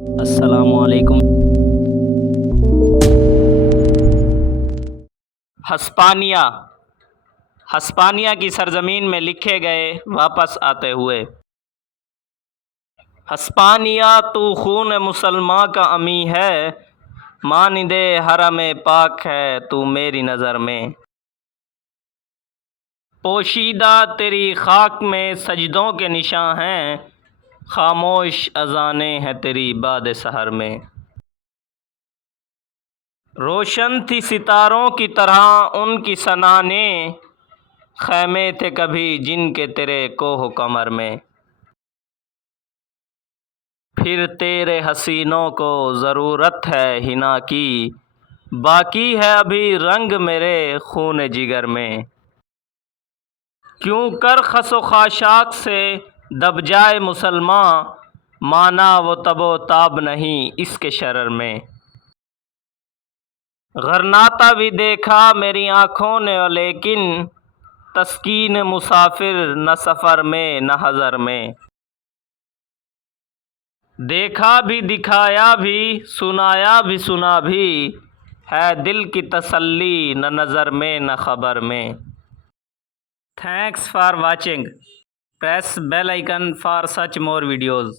السلام علیکم۔ ہسپانیہ ہسپانیہ کی سرزمین میں لکھے گئے واپس آتے ہوئے۔ ہسپانیہ تو خون مسلماں کا امی ہے، مانند حرم پاک ہے تو میری نظر میں۔ پوشیدہ تیری خاک میں سجدوں کے نشاں ہیں، خاموش اذانیں ہیں تیری بعد سحر میں۔ روشن تھی ستاروں کی طرح ان کی سنانیں، خیمے تھے کبھی جن کے تیرے کوہ قمر میں۔ پھر تیرے حسینوں کو ضرورت ہے حنا کی، باقی ہے ابھی رنگ میرے خون جگر میں۔ کیوں کر خس و خاشاک سے دب جائے مسلماں، مانا وہ تب و تاب نہیں اس کے شرر میں۔ غرناطہ بھی دیکھا میری آنکھوں نے لیکن، تسکین مسافر نہ سفر میں نہ حضر میں۔ دیکھا بھی دکھایا بھی سنایا بھی سنا بھی، ہے دل کی تسلی نہ نظر میں نہ خبر میں۔ Thanks for watching. Press bell icon for such more videos.